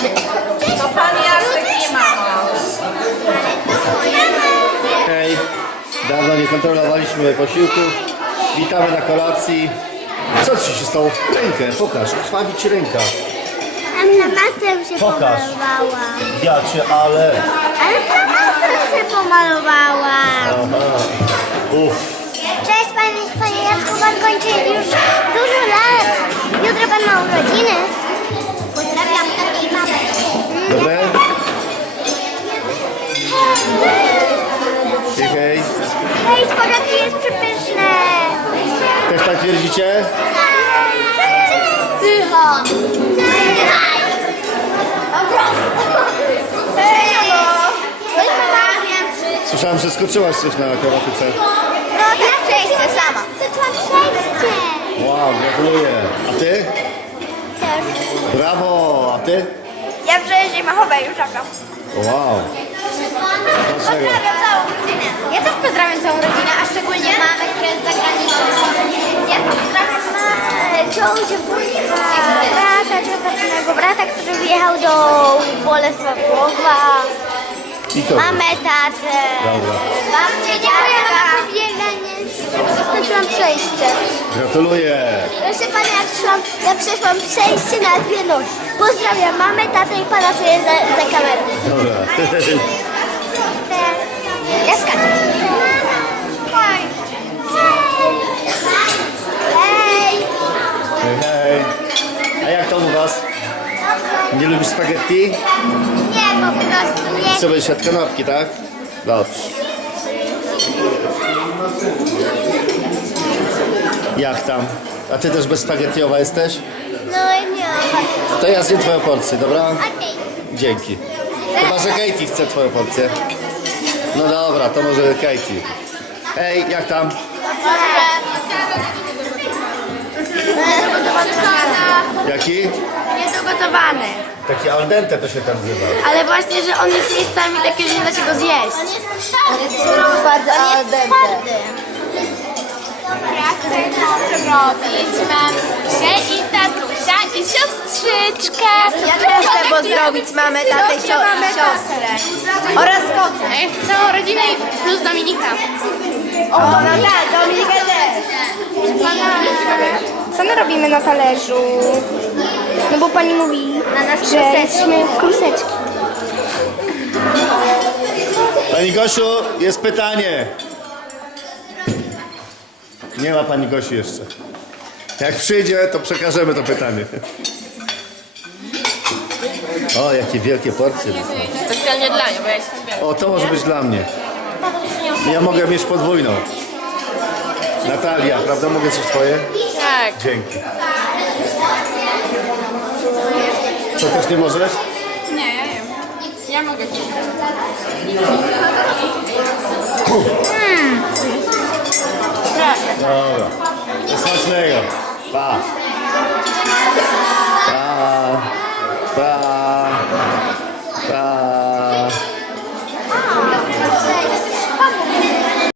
To pan Jacek nie mama. Hej, dawno nie kontrolowaliśmy posiłków. Witamy na kolacji. Co ci się stało w rękę? Pokaż, krwawi ci ręka. Tam na master się Pokaż. pomalowała. Ja cię, ale... Ale na master się pomalowała. Hej, spaghetti jest przepyszne. Też tak twierdzicie? Tycho. Tychaj. Słyszałem, że skoczyłaś coś na akrobatyce. No tak, przejście sama. Skoczyłam przejście. Wow, gratuluję. A ty? Też. Brawo! A ty? Ja przejście machowe już czekam. Wow. Dlaczego? całą rodzinę. Ja też pozdrawiam całą rodzinę, a szczególnie mamę, która jest za granicą. Ja pozdrawiam mamę, ciocię, wujka, brata, ciotecznego brata, który wyjechał do Bolesławowa. I to. Mamę, tatę. Dobra. Babcię, dziadka. bieganie. Skończyłam przejście. Gratuluję. Proszę pana, ja przeszłam, ja przeszłam przejście na dwie nogi. Pozdrawiam mamę, tatę i pana, co jest za, za kamerą. Dobra. Ja skaczę. Hej! Hej, hej. A jak to u was? Nie lubisz spaghetti? Nie, po prostu nie. Chcę będziesz jadł kanapki, tak? Dobrze. Jak tam? A ty też bez spaghettiowa jesteś? No nie. To ja zjem twoją porcję, dobra? Okej. Dzięki. Chyba, że Katie chce twoją porcję. No dobra, to może Katie. Hej, jak tam? Jaki? Niedogotowany. Taki al dente to się tam nazywa. Ale właśnie, że on jest miejscami taki, że nie da się go zjeść. On jest twardy, on jest twardy. Ja chcę robić mamusię i i siostrzyczkę. Ja też chcę pozdrowić mamę, tatę i sio- i siostrę. Oraz kotę. Ja chcę całą rodzinę i plus Dominika. O, no tak, Dominika też. Co my robimy na talerzu? No bo pani mówi, że jesteśmy kluseczki. Pani Gosiu, jest pytanie. Nie ma pani Gosi jeszcze. Jak przyjdzie, to przekażemy to pytanie. O, jakie wielkie porcje. Specjalnie dla niej, bo ja się O, to może być dla mnie. Ja mogę mieć podwójną. Natalia, prawda? Mogę coś twoje? Tak. Dzięki. Co też nie możesz? Nie, ja wiem. Ja mogę. Dobra. Do Smacznego. Pa. Pa. Pa.